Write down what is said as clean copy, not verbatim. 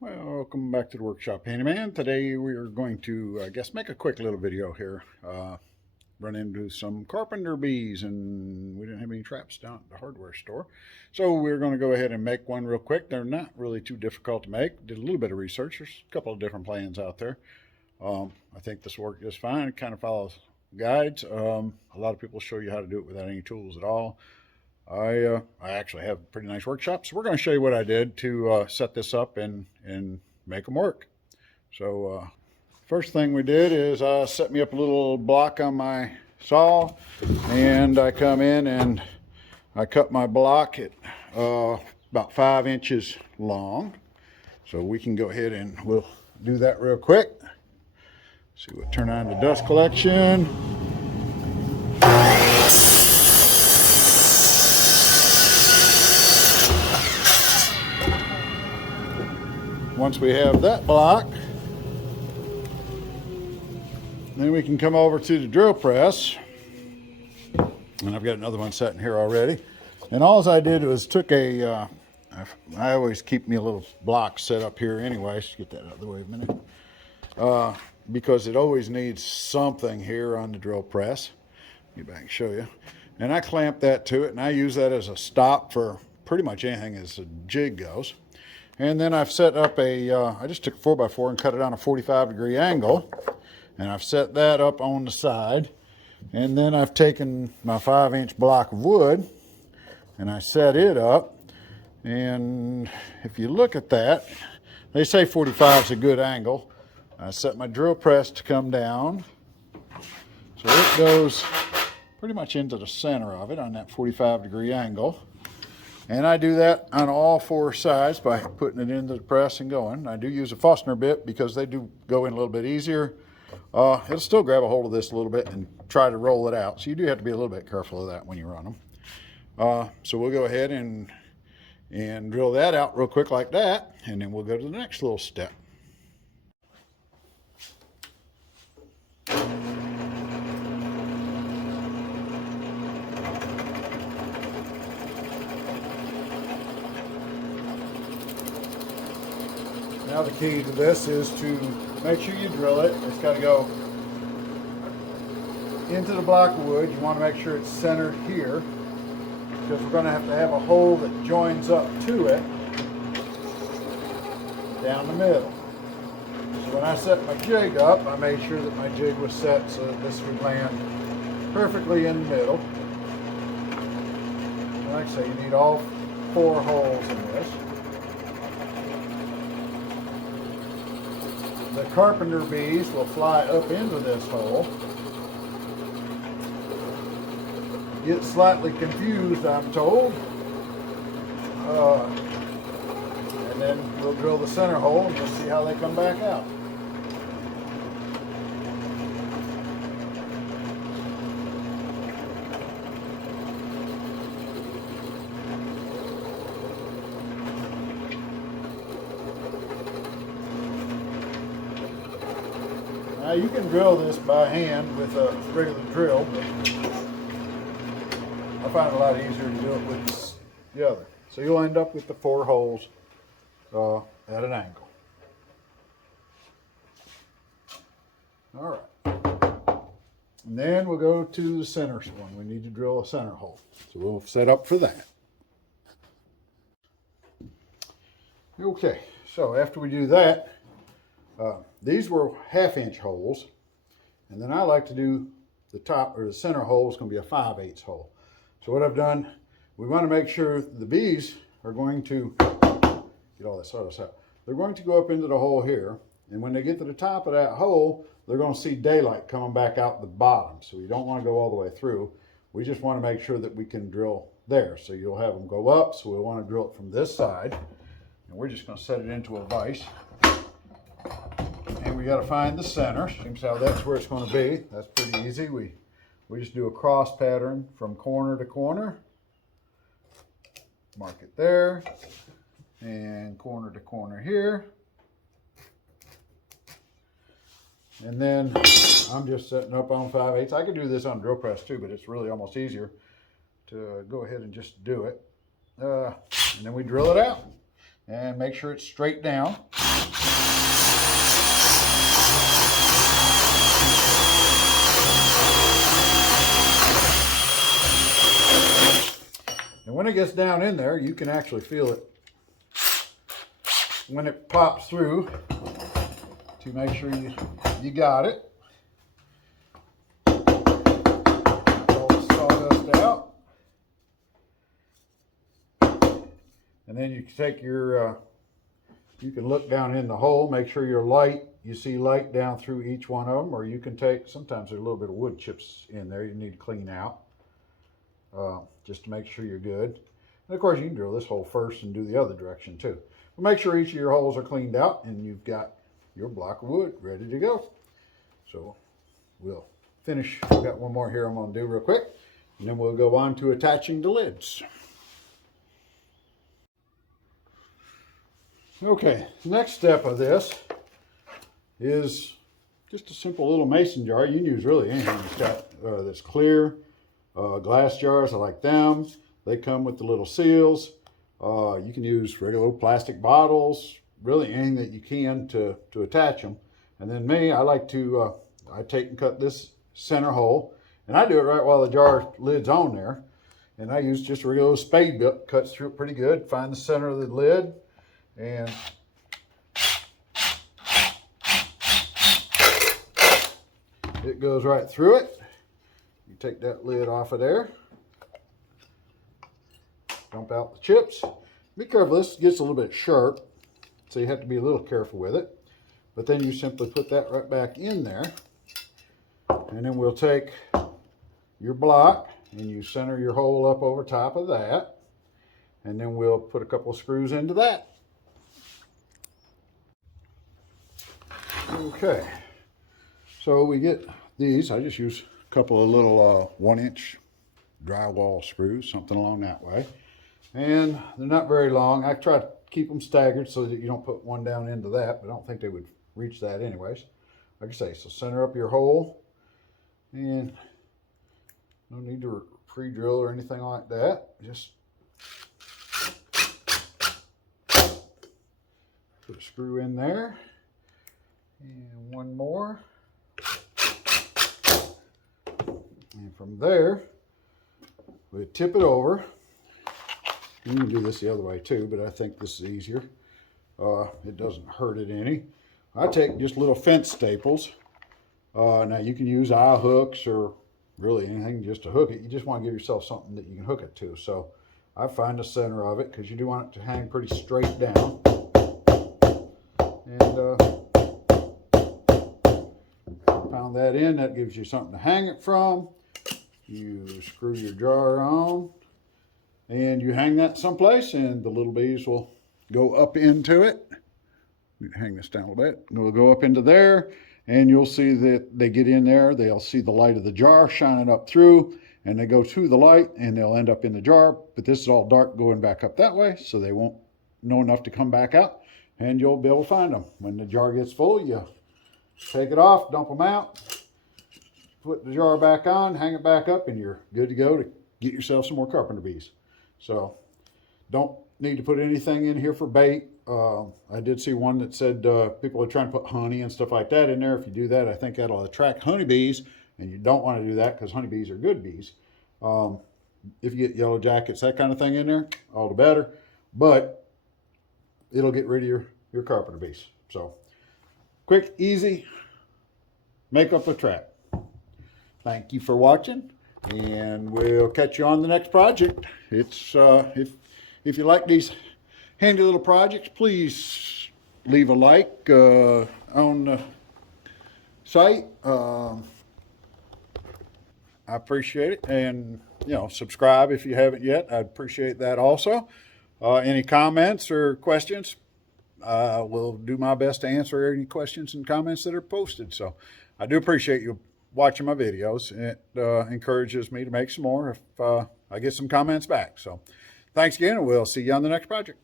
Welcome back to the Workshop Handyman. Today we are going to, make a quick little video here. Run into some carpenter bees and we didn't have any traps down at the hardware store. So we're going to go ahead and make one real quick. They're not really too difficult to make. Did a little bit of research. There's a couple of different plans out there. I think this will work just fine. It kind of follows guides. A lot of people show you how to do it without any tools at all. I actually have a pretty nice workshop, so we're going to show you what I did to set this up and make them work. So first thing we did is set me up a little block on my saw, and I come in and I cut my block at about 5 inches long. So we can go ahead and we'll do that real quick. See what turn on the dust collection. Once we have that block, then we can come over to the drill press. And I've got another one sitting here already. And all I did was took I always keep me a little block set up here anyway. Let's get that out of the way a minute. Because it always needs something here on the drill press. Get back and show you. And I clamp that to it, and I use that as a stop for pretty much anything as a jig goes. And then I've set up I just took a 4x4 and cut it on a 45-degree angle. And I've set that up on the side. And then I've taken my 5-inch block of wood and I set it up. And if you look at that, they say 45 is a good angle. I set my drill press to come down. So it goes pretty much into the center of it on that 45-degree angle. And I do that on all 4 sides by putting it into the press and going. I do use a Forstner bit because they do go in a little bit easier. It'll still grab a hold of this a little bit and try to roll it out. So you do have to be a little bit careful of that when you run them. So we'll go ahead and drill that out real quick like that. And then we'll go to the next little step. Now the key to this is to make sure you drill it. It's got to go into the block of wood. You want to make sure it's centered here because we're going to have a hole that joins up to it down the middle. So when I set my jig up, I made sure that my jig was set so that this would land perfectly in the middle. And like I say, you need all 4 holes in this. The carpenter bees will fly up into this hole. Get slightly confused, I'm told. And then we'll drill the center hole and we'll see how they come back out. Now you can drill this by hand with a regular drill, but I find it a lot easier to do it with the other. So you'll end up with the 4 holes at an angle. All right. And then we'll go to the center one. We need to drill a center hole. So we'll set up for that. Okay, so after we do that, these were 1/2-inch holes, and then I like to do the top or the center hole is going to be a 5/8 hole. So what I've done, we want to make sure the bees are going to get all this sawdust out. They're going to go up into the hole here, and when they get to the top of that hole, they're going to see daylight coming back out the bottom. So you don't want to go all the way through. We just want to make sure that we can drill there. So you'll have them go up. So we'll want to drill it from this side, and we're just going to set it into a vise. And we got to find the center. Seems how that's where it's going to be. That's pretty easy. We just do a cross pattern from corner to corner. Mark it there. And corner to corner here. And then I'm just setting up on 5/8. I could do this on drill press too, but it's really almost easier to go ahead and just do it. And then we drill it out and make sure it's straight down. when it gets down in there, you can actually feel it when it pops through to make sure you got it. All the sawdust out. And then you can take your, you can look down in the hole, make sure your light, you see light down through each one of them, or you can take, sometimes there's a little bit of wood chips in there you need to clean out, just to make sure you're good. And of course you can drill this hole first and do the other direction too. But make sure each of your holes are cleaned out and you've got your block of wood ready to go. So we'll finish, I've got one more here I'm going to do real quick, and then we'll go on to attaching the lids. Okay, the next step of this is just a simple little mason jar. You can use really anything that's clear. Glass jars, I like them. They come with the little seals. You can use regular plastic bottles, really anything that you can to attach them. And then me, I like to, I take and cut this center hole, and I do it right while the jar lid's on there. And I use just a regular spade bit, cuts through it pretty good. Find the center of the lid, and it goes right through it. You take that lid off of there, dump out the chips. Be careful, this gets a little bit sharp, so you have to be a little careful with it. But then you simply put that right back in there, and then we'll take your block and you center your hole up over top of that, and then we'll put a couple of screws into that. Okay, so we get these. I just use a couple of little 1-inch drywall screws, something along that way. And they're not very long. I try to keep them staggered so that you don't put one down into that, but I don't think they would reach that anyways. Like I say, so center up your hole, and no need to pre-drill or anything like that. Just put a screw in there. And one more. And from there, we tip it over. You can do this the other way too, but I think this is easier. It doesn't hurt it any. I take just little fence staples. Now you can use eye hooks or really anything just to hook it. You just want to give yourself something that you can hook it to. So I find the center of it, because you do want it to hang pretty straight down. And pound that in. That gives you something to hang it from. You screw your jar on, and you hang that someplace, and the little bees will go up into it. Hang this down a little bit. They'll go up into there, and you'll see that they get in there. They'll see the light of the jar shining up through, and they go to the light, and they'll end up in the jar. But this is all dark going back up that way, so they won't know enough to come back out, and you'll be able to find them. When the jar gets full, you take it off, dump them out, put the jar back on, hang it back up, and you're good to go to get yourself some more carpenter bees. So don't need to put anything in here for bait. I did see one that said people are trying to put honey and stuff like that in there. If you do that, I think that'll attract honeybees, and you don't want to do that because honeybees are good bees. If you get yellow jackets, that kind of thing in there, all the better. But it'll get rid of your carpenter bees. So quick, easy, make up a trap. Thank you for watching, and we'll catch you on the next project. It's if you like these handy little projects, please leave a like on the site. I appreciate it, and subscribe if you haven't yet. I'd appreciate that also. Any comments or questions, will do my best to answer any questions and comments that are posted. So I do appreciate you watching my videos. It encourages me to make some more if I get some comments back. So thanks again, and we'll see you on the next project.